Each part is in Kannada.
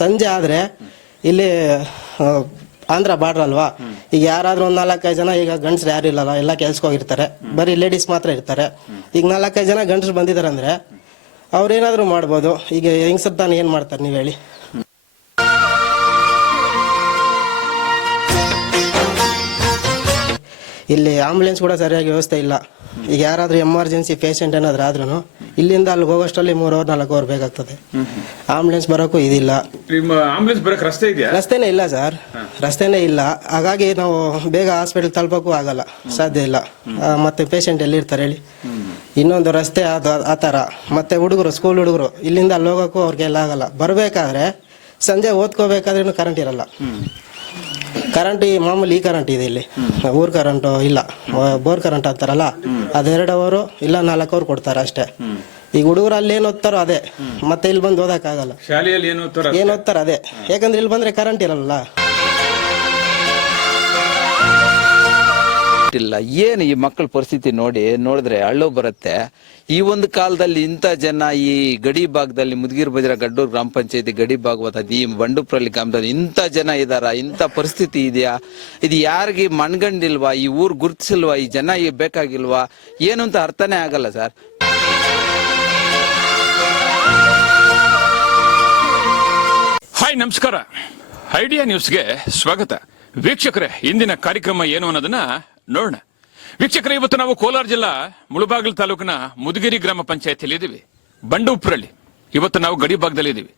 ಸಂಜೆ ಆದರೆ ಇಲ್ಲಿ ಆಂಧ್ರ ಬಾರ್ಡ್ರ್ ಅಲ್ವಾ, ಈಗ ಯಾರಾದ್ರೂ ಒಂದು 4-5 ಜನ, ಈಗ ಗಂಡಸ್ರು ಯಾರು ಇಲ್ಲಲ್ಲ, ಎಲ್ಲ ಕೆಲ್ಸಕ್ಕೆ ಹೋಗಿರ್ತಾರೆ, ಬರೀ ಲೇಡೀಸ್ ಮಾತ್ರ ಇರ್ತಾರೆ. ಈಗ 4-5 ಜನ ಗಂಡಸ್ರು ಬಂದಿದ್ದಾರೆ ಅಂದರೆ ಅವ್ರೇನಾದರೂ ಮಾಡ್ಬೋದು. ಈಗ ಹೆಂಗಸರು ತಾನು ಏನು ಮಾಡ್ತಾರೆ ನೀವು ಹೇಳಿ? ಇಲ್ಲಿ ಆಂಬುಲೆನ್ಸ್ ಕೂಡ ಸರಿಯಾಗಿ ವ್ಯವಸ್ಥೆ ಇಲ್ಲ. ಈಗ ಯಾರಾದ್ರೂ ಎಮರ್ಜೆನ್ಸಿ ಪೇಷಂಟ್ ಏನಾದ್ರೂ ಆದ್ರೂ ಇಲ್ಲಿಂದ ಅಲ್ಲಿಗೆ ಹೋಗೋಷ್ಟರಲ್ಲಿ 3 ಅವರ್ 4 ಅವರ್ ಬೇಕಾಗ್ತದೆ. ಆಂಬುಲೆನ್ಸ್ ಬರೋಕ್ಕೂ ಇದಿಲ್ಲ. ಆಂಬುಲೆನ್ಸ್ ಬರಕ್ಕೆ ರಸ್ತೆ ಇದೆಯಾ? ರಸ್ತೆನೇ ಇಲ್ಲ ಸರ್, ರಸ್ತೆನೇ ಇಲ್ಲ. ಹಾಗಾಗಿ ನಾವು ಬೇಗ ಹಾಸ್ಪಿಟಲ್ ತಲುಪಕ್ಕೂ ಆಗಲ್ಲ, ಸಾಧ್ಯ ಇಲ್ಲ. ಮತ್ತೆ ಪೇಷಂಟ್ ಎಲ್ಲಿರ್ತಾರೆ ಹೇಳಿ? ಇನ್ನೊಂದು ರಸ್ತೆ ಆ ಥರ. ಮತ್ತೆ ಹುಡುಗರು, ಸ್ಕೂಲ್ ಹುಡುಗರು ಇಲ್ಲಿಂದ ಅಲ್ಲಿ ಹೋಗೋಕ್ಕೂ ಅವ್ರಿಗೆಲ್ಲ ಆಗಲ್ಲ. ಬರಬೇಕಾದ್ರೆ ಸಂಜೆ ಓದ್ಕೋಬೇಕಾದ್ರೂ ಕರೆಂಟ್ ಇರಲ್ಲ. ಕರೆಂಟ್ ಈ ಮಾಮೂಲಿ ಈ ಕರೆಂಟ್ ಇದೆ ಇಲ್ಲಿ, ಊರ್ ಕರೆಂಟು ಇಲ್ಲ. ಬೋರ್ ಕರೆಂಟ್ ಅಂತಾರಲ್ಲ, ಅದು 2 ಅವರು ಇಲ್ಲ 4 ಅವರು ಕೊಡ್ತಾರೆ ಅಷ್ಟೇ. ಈಗ ಹುಡುಗರು ಅಲ್ಲಿ ಏನು ಓದ್ತಾರೋ ಅದೇ, ಮತ್ತೆ ಇಲ್ಲಿ ಬಂದು ಓದಕ್ಕಾಗಲ್ಲ. ಶಾಲೆಯಲ್ಲಿ ಏನು ಓದ್ತಾರ ಅದೇ, ಯಾಕಂದ್ರೆ ಇಲ್ಲಿ ಬಂದ್ರೆ ಕರೆಂಟ್ ಇರಲ್ಲ. ಇಲ್ಲ ಏನು ಈ ಮಕ್ಕಳ ಪರಿಸ್ಥಿತಿ ನೋಡಿದ್ರೆ ಅಳ್ಳೋ ಬರುತ್ತೆ. ಈ ಒಂದು ಕಾಲದಲ್ಲಿ ಇಂಥ ಜನ ಈ ಗಡಿ ಭಾಗದಲ್ಲಿ ಮುದಗಿರ್ ಬಜರ ಗಡ್ಡೂರು ಗ್ರಾಮ ಪಂಚಾಯತಿ ಗಡಿ ಭಾಗವತ ಈ ಬಂಡುಪ್ರಳ್ಳಿ ಗ್ರಾಮದಲ್ಲಿ ಇಂಥ ಜನ ಇದಾರ, ಇಂಥ ಪರಿಸ್ಥಿತಿ ಇದೆಯಾ? ಇದು ಯಾರಿಗೆ ಮಣ್ಗಂಡಿಲ್ವಾ? ಈ ಊರ್ ಗುರ್ತಿಸಿಲ್ವಾ? ಈ ಜನ ಬೇಕಾಗಿಲ್ವಾ? ಏನು ಅಂತ ಅರ್ಥನೇ ಆಗಲ್ಲ ಸರ್. ಹಾಯ್, ನಮಸ್ಕಾರ. ಐಡಿಯಾ ನ್ಯೂಸ್ಗೆ ಸ್ವಾಗತ. ವೀಕ್ಷಕರೇ, ಇಂದಿನ ಕಾರ್ಯಕ್ರಮ ಏನು ಅನ್ನೋದನ್ನ ನೋಡೋಣ. ವೀಕ್ಷಕರೇ, ಇವತ್ತು ನಾವು ಕೋಲಾರ ಜಿಲ್ಲಾ ಮುಳಬಾಗಿಲು ತಾಲೂಕಿನ ಮುದಗಿರಿ ಗ್ರಾಮ ಪಂಚಾಯತಿಯಲ್ಲಿ ಇದ್ದೀವಿ, ಬಂಡೂಪುರಳ್ಳಿ. ಇವತ್ತು ನಾವು ಗಡಿ ಭಾಗದಲ್ಲಿ ಇದ್ದೀವಿ.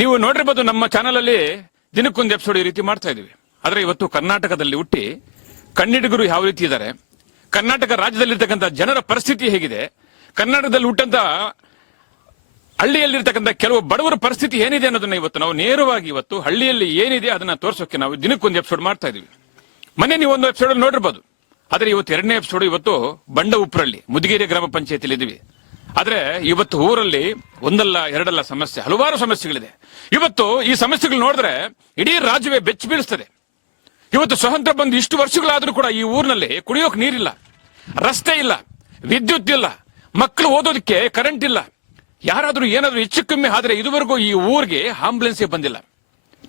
ನೀವು ನೋಡಿರ್ಬೋದು, ನಮ್ಮ ಚಾನಲ್ ಅಲ್ಲಿ ದಿನಕ್ಕೊಂದು ಎಪಿಸೋಡ್ ಈ ರೀತಿ ಮಾಡ್ತಾ ಇದೀವಿ. ಆದ್ರೆ ಇವತ್ತು ಕರ್ನಾಟಕದಲ್ಲಿ ಹುಟ್ಟಿ ಕನ್ನಡಿಗರು ಯಾವ ರೀತಿ ಇದ್ದಾರೆ, ಕರ್ನಾಟಕ ರಾಜ್ಯದಲ್ಲಿರ್ತಕ್ಕಂಥ ಜನರ ಪರಿಸ್ಥಿತಿ ಹೇಗಿದೆ, ಕರ್ನಾಟಕದಲ್ಲಿ ಹುಟ್ಟಂತ ಹಳ್ಳಿಯಲ್ಲಿರ್ತಕ್ಕಂಥ ಕೆಲವು ಬಡವರ ಪರಿಸ್ಥಿತಿ ಏನಿದೆ ಅನ್ನೋದನ್ನ ಇವತ್ತು ನಾವು ನೇರವಾಗಿ ಇವತ್ತು ಹಳ್ಳಿಯಲ್ಲಿ ಏನಿದೆ ಅದನ್ನ ತೋರ್ಸೋಕೆ ನಾವು ದಿನಕ್ಕೊಂದು ಎಪಿಸೋಡ್ ಮಾಡ್ತಾ ಇದೀವಿ. ಮೊನ್ನೆ ನೀವು ಒಂದು ಎಪಿಸೋಡ್ ಅಲ್ಲಿ ನೋಡಿರ್ಬೋದು. ಆದ್ರೆ ಇವತ್ತು 2ನೇ ಎಪಿಸೋಡ್ ಇವತ್ತು ಬಂಡಉಪ್ರಳ್ಳಿ ಮುದಗಿರಿ ಗ್ರಾಮ ಪಂಚಾಯತಿಯಲ್ಲಿ ಇದೀವಿ. ಆದ್ರೆ ಇವತ್ತು ಊರಲ್ಲಿ ಒಂದಲ್ಲ ಎರಡಲ್ಲ ಸಮಸ್ಯೆ, ಹಲವಾರು ಸಮಸ್ಯೆಗಳಿದೆ. ಇವತ್ತು ಈ ಸಮಸ್ಯೆಗಳು ನೋಡಿದ್ರೆ ಇಡೀ ರಾಜ್ಯವೇ ಬೆಚ್ಚಿ ಬೀಳಿಸ್ತದೆ. ಇವತ್ತು ಸ್ವಾತಂತ್ರ್ಯ ಬಂದು ಇಷ್ಟು ವರ್ಷಗಳಾದ್ರೂ ಕೂಡ ಈ ಊರಿನಲ್ಲಿ ಕುಡಿಯೋಕ್ ನೀರಿಲ್ಲ, ರಸ್ತೆ ಇಲ್ಲ, ವಿದ್ಯುತ್ ಇಲ್ಲ, ಮಕ್ಕಳು ಓದೋದಕ್ಕೆ ಕರೆಂಟ್ ಇಲ್ಲ. ಯಾರಾದ್ರೂ ಏನಾದ್ರೂ ಹೆಚ್ಚು ಕಮ್ಮಿ ಆದ್ರೆ ಇದುವರೆಗೂ ಈ ಊರಿಗೆ ಆಂಬುಲೆನ್ಸ್ ಬಂದಿಲ್ಲ.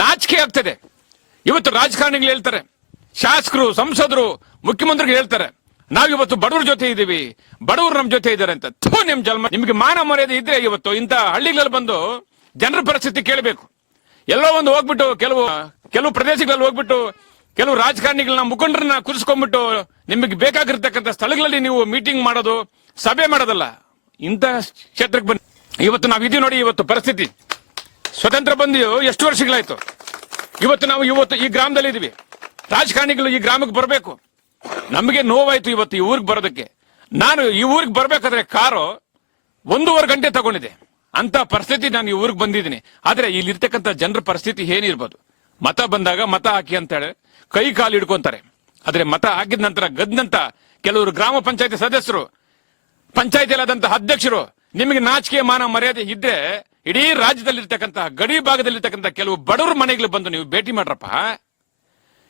ನಾಚಿಕೆ ಆಗ್ತದೆ. ಇವತ್ತು ರಾಜಕಾರಣಿಗಳು ಹೇಳ್ತಾರೆ, ಶಾಸಕರು, ಸಂಸದರು, ಮುಖ್ಯಮಂತ್ರಿಗಳು ಹೇಳ್ತಾರೆ, ನಾವಿವತ್ತು ಬಡವರ ಜೊತೆ ಇದ್ದೀವಿ, ಬಡವರು ನಮ್ಮ ಜೊತೆ ಇದ್ದಾರೆ ಅಂತ. ನಿಮ್ ಜನ್ಮ, ನಿಮ್ಗೆ ಮಾನ ಮರ್ಯಾದೆ ಇದ್ರೆ ಇವತ್ತು ಇಂಥ ಹಳ್ಳಿಗಳಲ್ಲಿ ಬಂದು ಜನರ ಪರಿಸ್ಥಿತಿ ಕೇಳಬೇಕು. ಎಲ್ಲೋ ಒಂದು ಹೋಗ್ಬಿಟ್ಟು ಕೆಲವು ಪ್ರದೇಶಗಳಲ್ಲಿ ಹೋಗ್ಬಿಟ್ಟು ಕೆಲವು ರಾಜಕಾರಣಿಗಳನ್ನ ಮುಖಂಡರನ್ನ ಕುರಿಸ್ಕೊಂಡ್ಬಿಟ್ಟು ನಿಮಗೆ ಬೇಕಾಗಿರ್ತಕ್ಕಂಥ ಸ್ಥಳಗಳಲ್ಲಿ ನೀವು ಮೀಟಿಂಗ್ ಮಾಡೋದು, ಸಭೆ ಮಾಡೋದಲ್ಲ. ಇಂಥ ಕ್ಷೇತ್ರಕ್ಕೆ ಬನ್ನಿ. ಇವತ್ತು ನಾವು ಇದೀವಿ ನೋಡಿ. ಇವತ್ತು ಪರಿಸ್ಥಿತಿ, ಸ್ವತಂತ್ರ ಬಂದು ಎಷ್ಟು ವರ್ಷಗಳಾಯ್ತು. ಇವತ್ತು ಈ ಗ್ರಾಮದಲ್ಲಿ ಇದೀವಿ. ರಾಜಕಾರಣಿಗಳು ಈ ಗ್ರಾಮಕ್ಕೆ ಬರಬೇಕು. ನಮಗೆ ನೋವಾಯ್ತು ಇವತ್ತು ಈ ಊರಿಗೆ ಬರೋದಕ್ಕೆ. ನಾನು ಈ ಊರಿಗೆ ಬರ್ಬೇಕಾದ್ರೆ ಕಾರು 1.5 ಗಂಟೆ ತಗೊಂಡಿದೆ. ಅಂತ ಪರಿಸ್ಥಿತಿ ನಾನು ಈ ಊರಿಗೆ ಬಂದಿದ್ದೀನಿ. ಆದ್ರೆ ಇಲ್ಲಿರ್ತಕ್ಕಂಥ ಜನರ ಪರಿಸ್ಥಿತಿ ಏನಿರ್ಬೋದು, ಮತ ಬಂದಾಗ ಮತ ಹಾಕಿ ಅಂತ ಹೇಳಿ ಕೈ ಕಾಲು ಹಿಡ್ಕೊಂತಾರೆ. ಆದ್ರೆ ಮತ ಹಾಕಿದ ನಂತರ ಗದ್ನಂತ ಕೆಲವರು ಗ್ರಾಮ ಪಂಚಾಯತಿ ಸದಸ್ಯರು, ಪಂಚಾಯತಿಯಲ್ಲಾದಂತಹ ಅಧ್ಯಕ್ಷರು, ನಿಮಗೆ ನಾಚಿಕೆ ಮಾನ ಮರ್ಯಾದೆ ಇದ್ರೆ ಇಡೀ ರಾಜ್ಯದಲ್ಲಿರ್ತಕ್ಕಂಥ ಗಡಿ ಭಾಗದಲ್ಲಿರ್ತಕ್ಕಂಥ ಕೆಲವು ಬಡವರ ಮನೆಗಳು ಬಂದು ನೀವು ಭೇಟಿ ಮಾಡ್ರಪ್ಪ.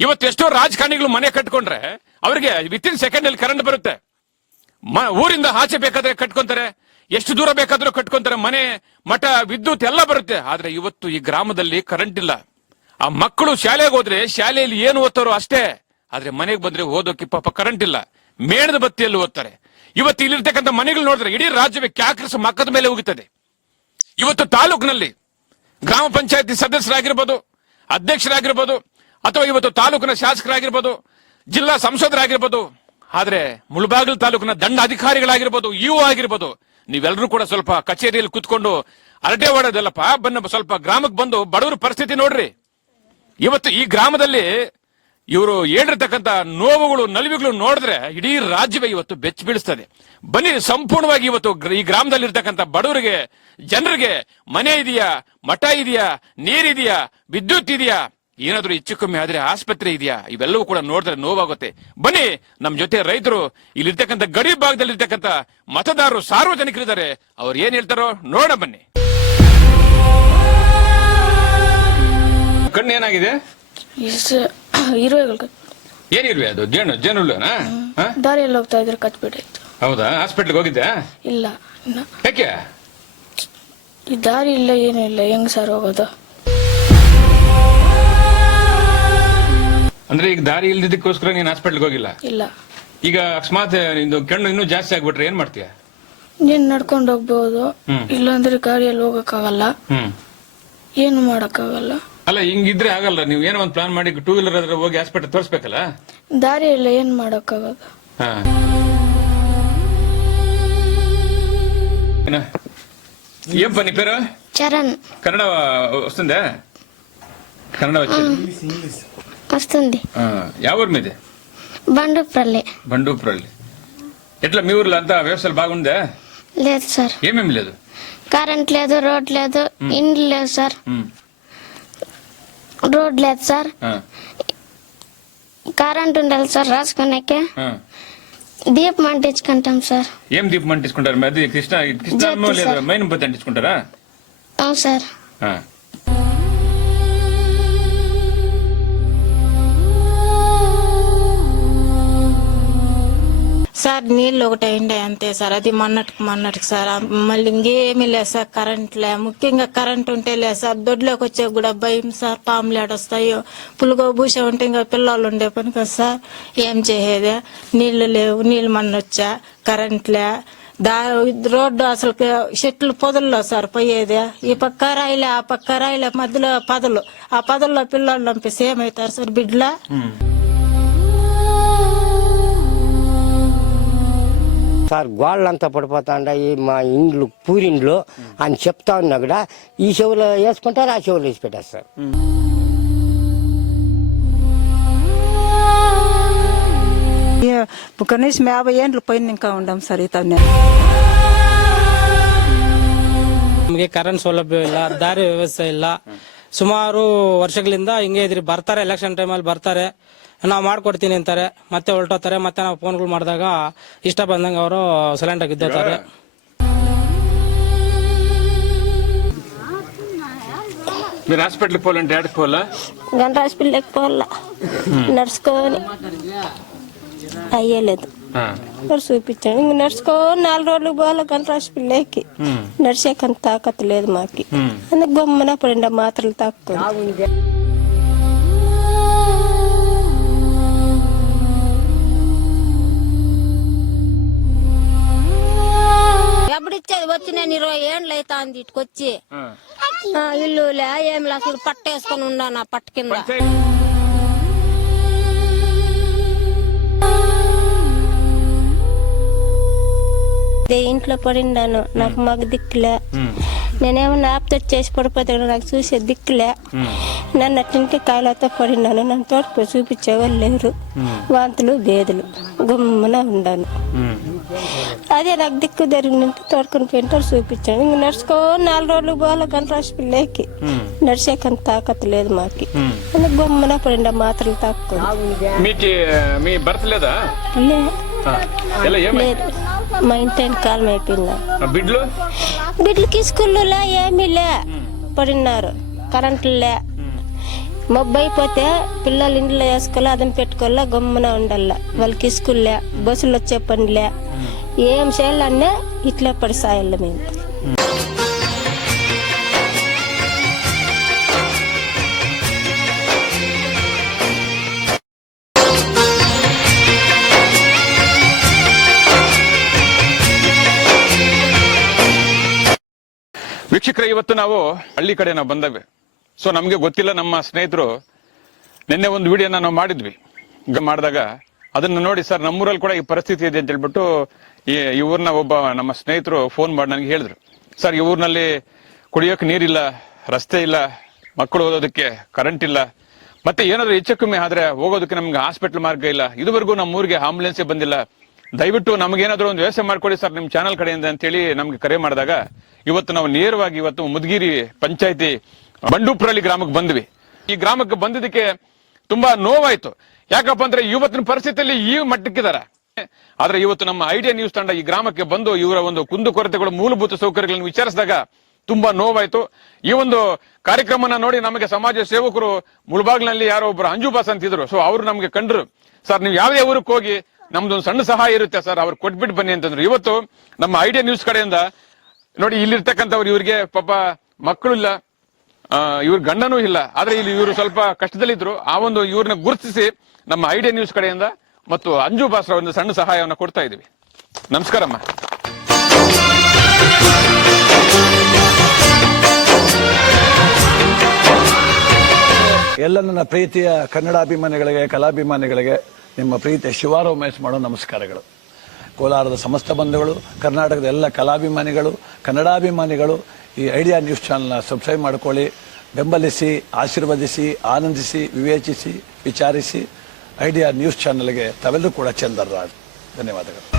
ಇವತ್ತು ಎಷ್ಟೋ ರಾಜಕಾರಣಿಗಳು ಮನೆ ಕಟ್ಕೊಂಡ್ರೆ ಅವರಿಗೆ ವಿತಿನ್ ಸೆಕೆಂಡ್ ಅಲ್ಲಿ ಕರೆಂಟ್ ಬರುತ್ತೆ. ಊರಿಂದ ಆಚೆ ಬೇಕಾದ್ರೆ ಕಟ್ಕೊಂತಾರೆ, ಎಷ್ಟು ದೂರ ಬೇಕಾದ್ರೂ ಕಟ್ಕೊಂತಾರೆ. ಮನೆ, ಮಠ, ವಿದ್ಯುತ್ ಎಲ್ಲ ಬರುತ್ತೆ. ಆದ್ರೆ ಇವತ್ತು ಈ ಗ್ರಾಮದಲ್ಲಿ ಕರೆಂಟ್ ಇಲ್ಲ. ಆ ಮಕ್ಕಳು ಶಾಲೆಗೆ ಹೋದ್ರೆ ಶಾಲೆಯಲ್ಲಿ ಏನು ಓದ್ತಾರೋ ಅಷ್ಟೇ. ಆದ್ರೆ ಮನೆಗೆ ಬಂದ್ರೆ ಓದೋಕೆ ಪಾಪ ಕರೆಂಟ್ ಇಲ್ಲ, ಮೇಣದ ಬತ್ತಿಯಲ್ಲಿ ಓದ್ತಾರೆ. ಇವತ್ತು ಇಲ್ಲಿರ್ತಕ್ಕಂಥ ಮನೆಗಳು ನೋಡಿದ್ರೆ ಇಡೀ ರಾಜ್ಯವೇ ಕ್ಯಾಕ್ರಿಸ್ ಮಕ್ಕದ ಮೇಲೆ ಹೋಗುತ್ತದೆ. ಇವತ್ತು ತಾಲೂಕಿನಲ್ಲಿ ಗ್ರಾಮ ಪಂಚಾಯತಿ ಸದಸ್ಯರಾಗಿರ್ಬೋದು, ಅಧ್ಯಕ್ಷರಾಗಿರ್ಬೋದು, ಅಥವಾ ಇವತ್ತು ತಾಲೂಕಿನ ಶಾಸಕರಾಗಿರ್ಬೋದು, ಜಿಲ್ಲಾ ಸಂಸದರಾಗಿರ್ಬೋದು, ಆದ್ರೆ ಮುಳಬಾಗಿಲು ತಾಲೂಕಿನ ದಂಡ ಅಧಿಕಾರಿಗಳಾಗಿರ್ಬೋದು, ಇಒ ಆಗಿರ್ಬೋದು, ನೀವೆಲ್ಲರೂ ಕೂಡ ಸ್ವಲ್ಪ ಕಚೇರಿಯಲ್ಲಿ ಕುತ್ಕೊಂಡು ಅರಟೆ ಹೊಡೋದಲ್ಲಪ್ಪ, ಸ್ವಲ್ಪ ಗ್ರಾಮಕ್ಕೆ ಬಂದು ಬಡವರ ಪರಿಸ್ಥಿತಿ ನೋಡ್ರಿ. ಇವತ್ತು ಈ ಗ್ರಾಮದಲ್ಲಿ ಇವರು ಹೇಳಿರ್ತಕ್ಕಂಥ ನೋವುಗಳು, ನಲಿವುಗಳು ನೋಡಿದ್ರೆ ಇಡೀ ರಾಜ್ಯವೇ ಇವತ್ತು ಬೆಚ್ಚ ಬೀಳಿಸ್ತದೆ. ಬನ್ನಿ, ಸಂಪೂರ್ಣವಾಗಿ ಇವತ್ತು ಈ ಗ್ರಾಮದಲ್ಲಿರ್ತಕ್ಕಂಥ ಬಡವರಿಗೆ, ಜನರಿಗೆ ಮನೆ ಇದೆಯಾ, ಮಠ ಇದೆಯಾ, ನೀರಿದೆಯಾ, ವಿದ್ಯುತ್ ಇದೆಯಾ, ಏನಾದ್ರೂ ಹೆಚ್ಚು ಕಮ್ಮಿ ಆದ್ರೆ ಆಸ್ಪತ್ರೆ ಇದೆಯಾ, ಇವೆಲ್ಲವೂ ಕೂಡ ನೋಡಿದ್ರೆ ನೋವಾಗುತ್ತೆ. ಬನ್ನಿ, ನಮ್ ಜೊತೆ ರೈತರು, ಇಲ್ಲಿರ್ತಕ್ಕಂಥ ಗಡಿ ಭಾಗದಲ್ಲಿರ್ತಕ್ಕಂಥ ಮತದಾರರು, ಸಾರ್ವಜನಿಕರಿದ್ದಾರೆ. ಅವ್ರು ಏನ್ ಹೇಳ್ತಾರೋ ನೋಡ ಬನ್ನಿ. ಕಣ್ಣು ಏನಾಗಿದೆ? ಏನಿರ್ವೆ ಅದು? ಜೇನುಳ್ಳುನಾ? ದಾರಿಯಲ್ಲಿ ಹೋಗ್ತಾ ಇದ್ರೆ ಕಚ್ಬಿಟ್ಟಿತ್ತು. ಹೌದಾ? ಹಾಸ್ಪಿಟ್ಲ್ಗೆ ಹೋಗಿದ್ದೆ? ಇಲ್ಲ. ಯಾಕೆ? ಈ ದಾರಿ ಇಲ್ಲ ಏನಿಲ್ಲ, ಹೆಂಗ್ ಸರ್ ಹೋಗೋದು? ಅಂದ್ರೆ ಈಗ ದಾರಿ ಇಲ್ದಿದ್ದಕ್ಕೋಸ್ಕರ ನೀನ್ ಹಾಸ್ಪಿಟ್ಲ್ಗೆ ಹೋಗಿಲ್ಲ. ಇಲ್ಲ. ಈಗ ಅಕಸ್ಮಾತ್ ನಿಂದು ಕಣ್ಣು ಇನ್ನೂ ಜಾಸ್ತಿ ಆಗ್ಬಿಟ್ರೆ ಏನ್ ಮಾಡ್ತೀಯ? ನೀನ್ ನಡ್ಕೊಂಡು ಹೋಗ್ಬೋದು, ಇಲ್ಲಾಂದ್ರೆ ಗಾಡಿಯಲ್ಲಿ ಹೋಗಕ್ಕಾಗಲ್ಲ, ಏನು ಮಾಡಕ್ಕಾಗಲ್ಲ. ಅಲ್ಲ ಹಿಂಗಿದ್ರೆ ಆಗಲ್ಲ. ನೀವು ಏನೋ ಒಂದು ಪ್ಲಾನ್ ಮಾಡಿ 2 ವೀಲರ್ ಆದ್ರೆ ಹೋಗಿ ಹಾಸ್ಪಿಟಲ್ ತೋರಿಸ್ಬೇಕಲ್ಲ. ದಾರಿ ಇಲ್ಲ, ಏನ್ ಮಾಡಕ್ಕಾಗದು? ಹಾ. ఏం పని పేరు? చరణ్. కన్నడ వస్తుందా? కన్నడ వస్తుంది. యా ఊరు మీది? బండుప్రల్లి. బండుప్రల్లి. ఎట్లా మీ ఊర్లో అంతా వ్యవస్థలు బాగుందా? లేదు సార్. ఏమేమి లేదు? కరెంట్ లేదు, రోడ్ లేదు, ఇండ్లు లేదు సార్. రోడ్ లేదు సార్. కరెంట్ ఉండాలి సార్ రాసుకునేకే. దీపం అంటించుకుంటాం సార్. ఏం దీపం అంటించుకుంటారు? అది కృష్ణ లేదా మైన్ బతి అంటించుకుంటారా? అవును సార్. సార్ నీళ్ళు ఒకటి అయిండే అంతే సార్, అది మొన్నటికి సార్. మళ్ళీ ఇంకేమీ లేదు సార్, కరెంట్ లే. ముఖ్యంగా కరెంట్ ఉంటే లేదు సార్. దొడ్లోకి వచ్చే కూడా భయం సార్, పాములు ఏడొస్తాయో, పులుగో భూష ఉంటే ఇంకా పిల్లలు ఉండే పని కదా సార్. ఏం చేసేదే? నీళ్లు లేవు, నీళ్ళు మొన్నొచ్చా, కరెంట్ లే. రోడ్డు అసలు చెట్లు పొదల్లో సార్ పోయేదే. ఈ పక్క రాయిలే, ఆ పక్క రాయిలే, మధ్యలో పదలు. ఆ పదల్లో పిల్లలు పంపిస్తే ఏమవుతారు సార్ బిడ్డలా? సార్ గోళ్ళంతా పడిపోతాండాయి మా ఇండ్లు పూరిండ్లు అని చెప్తా ఉన్నా కూడా ఈ చెవులో వేసుకుంటారు, ఆ చెవులో వేసి పెట్టేస్తారు. కనీసం 50 ఏళ్ళు పోయింది ఇంకా ఉండాం ಸರ್ ಈ ತವನೆ. ನಮಗೆ ಕರೆಂಟ್ ಸೌಲಭ್ಯ ಇಲ್ಲ, ದಾರಿ ವ್ಯವಸ್ಥೆ ಇಲ್ಲ. ಸುಮಾರು ವರ್ಷಗಳಿಂದ ಹಿಂಗೆ ಇದ್ರಿ. ಬರ್ತಾರೆ ಎಲೆಕ್ಷನ್ ಟೈಮಲ್ಲಿ ಬರ್ತಾರೆ, ನಾವು ಮಾಡ್ಕೊಡ್ತೀನಿ ಅಂತಾರೆ, ಮತ್ತೆ ಹೊರಟೋತಾರೆ. ಮತ್ತೆ ನಾವು ಫೋನ್ಗಳು ಮಾಡಿದಾಗ ಇಷ್ಟ ಬಂದಂಗೆ ಅವರು ಸೈಲೆಂಟ್ ಆಗಿ ಇದ್ದೋತಾರೆ. మీరు హాస్పిటల్కి పోవాలంటే ఎక్కడికి పోవాలా? గంట హాస్పిటల్కి పోవాలా, నడుచుకొని అయ్యలేదు. చూపించాను. ఇంక నడుచుకొని 4 రోజులకు పోవాలి గంట హాస్పిటల్కి. నడిచేకంత తాకత్తు లేదు మాకి. అందుకు గమ్మున పడిండ మాత్రలు తక్కువ. ఎప్పుడిచ్చేది వచ్చి నేను 20 ఏళ్ళు అవుతాంది ఇటుకొచ్చి. ఇల్లు లే, ఏం లే, అసలు పట్టేసుకొని ఉన్నా నా పట్టు కింద. ఇంట్లో పడిండాను, నాకు మాకు దిక్కులే. నేనేమన్నా ఆప్తో చేసి పడిపోతే నాకు చూసే దిక్కులే. నన్ను అట్టింటి కాయలతో పడినాను, నన్ను తోడుపోయి చూపించేవాళ్ళు లేరు. వాంతులు బేదులు గుమ్మన ఉండాను. అదే నాకు దిక్కు జరిగినట్టు తోడుకొని పోయింటారు, చూపించాను. ఇంక నడుచుకొని 4 రోజులకు పోవాలి గంట హాస్పిటల్కి. నడిచేకంత తాకత్తు లేదు మాకి. అందుకు గుమ్మన పడిండ మాత్రలు తక్కువ. మీ భర్త లేదా? లేదు, మా ఇంటి కాలం అయిపోయిందా. బిడ్డలకి స్కూల్లో ఏమీ లే పడినారు, కరెంట్లు లే. మబ్బు అయిపోతే పిల్లలు ఇంట్లో వేసుకోవాలా, అదం పెట్టుకోవాలా, గమ్మున ఉండాల. వాళ్ళకి స్కూల్లే, బస్సులు వచ్చే పనిలే, ఏం చేయాలన్నా ఇట్లా పడి సాయాల మేము. ವೀಕ್ಷಕರೇ, ಇವತ್ತು ನಾವು ಹಳ್ಳಿ ಕಡೆ ನಾವು ಬಂದವೆ. ಸೊ ನಮಗೆ ಗೊತ್ತಿಲ್ಲ, ನಮ್ಮ ಸ್ನೇಹಿತರು ನಿನ್ನೆ ಒಂದು ವಿಡಿಯೋನ ನಾವು ಮಾಡಿದ್ವಿ. ಮಾಡಿದಾಗ ಅದನ್ನ ನೋಡಿ, ಸರ್ ನಮ್ಮೂರಲ್ಲಿ ಕೂಡ ಈ ಪರಿಸ್ಥಿತಿ ಇದೆ ಅಂತ ಹೇಳ್ಬಿಟ್ಟು ಈ ಊರ್ನ ಒಬ್ಬ ನಮ್ಮ ಸ್ನೇಹಿತರು ಫೋನ್ ಮಾಡಿ ನನಗೆ ಹೇಳಿದ್ರು, ಸರ್ ಈ ಊರಿನಲ್ಲಿ ಕುಡಿಯೋಕೆ ನೀರಿಲ್ಲ, ರಸ್ತೆ ಇಲ್ಲ, ಮಕ್ಕಳು ಓದೋದಕ್ಕೆ ಕರೆಂಟ್ ಇಲ್ಲ, ಮತ್ತೆ ಏನಾದ್ರು ಹೆಚ್ಚು ಕಮ್ಮಿ ಆದ್ರೆ ಹೋಗೋದಕ್ಕೆ ನಮ್ಗೆ ಹಾಸ್ಪಿಟಲ್ ಮಾರ್ಗ ಇಲ್ಲ, ಇದುವರೆಗೂ ನಮ್ಮ ಊರಿಗೆ ಆಂಬುಲೆನ್ಸೇ ಬಂದಿಲ್ಲ, ದಯವಿಟ್ಟು ನಮಗೇನಾದ್ರೂ ಒಂದು ವ್ಯವಸ್ಥೆ ಮಾಡ್ಕೊಡಿ ಸರ್ ನಿಮ್ ಚಾನಲ್ ಕಡೆಯಿಂದ ಅಂತೇಳಿ ನಮ್ಗೆ ಕರೆ ಮಾಡಿದಾಗ ಇವತ್ತು ನಾವು ನೇರವಾಗಿ ಮುದಗಿರಿ ಪಂಚಾಯತಿ ಬಂಡೂಪ್ರಳ್ಳಿ ಗ್ರಾಮಕ್ಕೆ ಬಂದ್ವಿ. ಈ ಗ್ರಾಮಕ್ಕೆ ಬಂದಿದ್ದಕ್ಕೆ ತುಂಬಾ ನೋವಾಯ್ತು. ಯಾಕಪ್ಪ ಅಂದ್ರೆ ಇವತ್ತಿನ ಪರಿಸ್ಥಿತಿಯಲ್ಲಿ ಈ ಮಟ್ಟಕ್ಕಿದ್ದಾರೆ. ಆದ್ರೆ ಇವತ್ತು ನಮ್ಮ ಐಡಿಯಾ ನ್ಯೂಸ್ ತಂಡ ಈ ಗ್ರಾಮಕ್ಕೆ ಬಂದು ಇವರ ಒಂದು ಕುಂದುಕೊರತೆಗಳು, ಮೂಲಭೂತ ಸೌಕರ್ಯಗಳನ್ನು ವಿಚಾರಿಸಿದಾಗ ತುಂಬಾ ನೋವಾಯ್ತು. ಈ ಒಂದು ಕಾರ್ಯಕ್ರಮನ ನೋಡಿ ನಮಗೆ ಸಮಾಜ ಸೇವಕರು ಮುಳಬಾಗ್ನಲ್ಲಿ ಯಾರೋ ಒಬ್ರು ಅಂಜುಬಾಸ್ ಅಂತಿದ್ರು. ಸೊ ಅವ್ರು ನಮ್ಗೆ ಕಂಡ್ರು, ಸರ್ ನೀವು ಯಾವ್ದೇ ಊರಿಗೆ ಹೋಗಿ ನಮ್ದೊಂದು ಸಣ್ಣ ಸಹಾಯ ಇರುತ್ತೆ ಸರ್, ಅವ್ರು ಕೊಟ್ಬಿಟ್ಟು ಬನ್ನಿ ಅಂತಂದ್ರು. ಇವತ್ತು ನಮ್ಮ ಐಡಿಯಾ ನ್ಯೂಸ್ ಕಡೆಯಿಂದ ನೋಡಿ ಇಲ್ಲಿರ್ತಕ್ಕಂಥವ್ರು ಇವ್ರಿಗೆ ಪಾಪ ಮಕ್ಕಳು ಇಲ್ಲ, ಇವ್ರ ಗಂಡನೂ ಇಲ್ಲ, ಆದ್ರೆ ಇಲ್ಲಿ ಇವರು ಸ್ವಲ್ಪ ಕಷ್ಟದಲ್ಲಿದ್ರು. ಆ ಒಂದು ಇವ್ರನ್ನ ಗುರುತಿಸಿ ನಮ್ಮ ಐಡಿಯಾ ನ್ಯೂಸ್ ಕಡೆಯಿಂದ ಮತ್ತು ಅಂಜು ಬಾಸ್ರ ಒಂದು ಸಣ್ಣ ಸಹಾಯವನ್ನು ಕೊಡ್ತಾ ಇದೀವಿ. ನಮಸ್ಕಾರಮ್ಮ. ಎಲ್ಲ ನನ್ನ ಪ್ರೀತಿಯ ಕನ್ನಡಾಭಿಮಾನಿಗಳಿಗೆ, ಕಲಾಭಿಮಾನಿಗಳಿಗೆ ನಿಮ್ಮ ಪ್ರೀತಿಯ ಶಿವಾರ ಉಮೇಶ್ ಮಾಡೋ ನಮಸ್ಕಾರಗಳು. ಕೋಲಾರದ ಸಮಸ್ತ ಬಂಧುಗಳು, ಕರ್ನಾಟಕದ ಎಲ್ಲ ಕಲಾಭಿಮಾನಿಗಳು, ಕನ್ನಡಾಭಿಮಾನಿಗಳು ಈ ಐಡಿಯಾ ನ್ಯೂಸ್ ಚಾನಲ್ನ ಸಬ್ಸ್ಕ್ರೈಬ್ ಮಾಡ್ಕೊಳ್ಳಿ, ಬೆಂಬಲಿಸಿ, ಆಶೀರ್ವದಿಸಿ, ಆನಂದಿಸಿ, ವಿವೇಚಿಸಿ, ವಿಚಾರಿಸಿ. ಐಡಿಯಾ ನ್ಯೂಸ್ ಚಾನಲ್ಗೆ ತಾವೆಲ್ಲರೂ ಕೂಡ ಚಂದರ್ರಾಜ್. ಧನ್ಯವಾದಗಳು.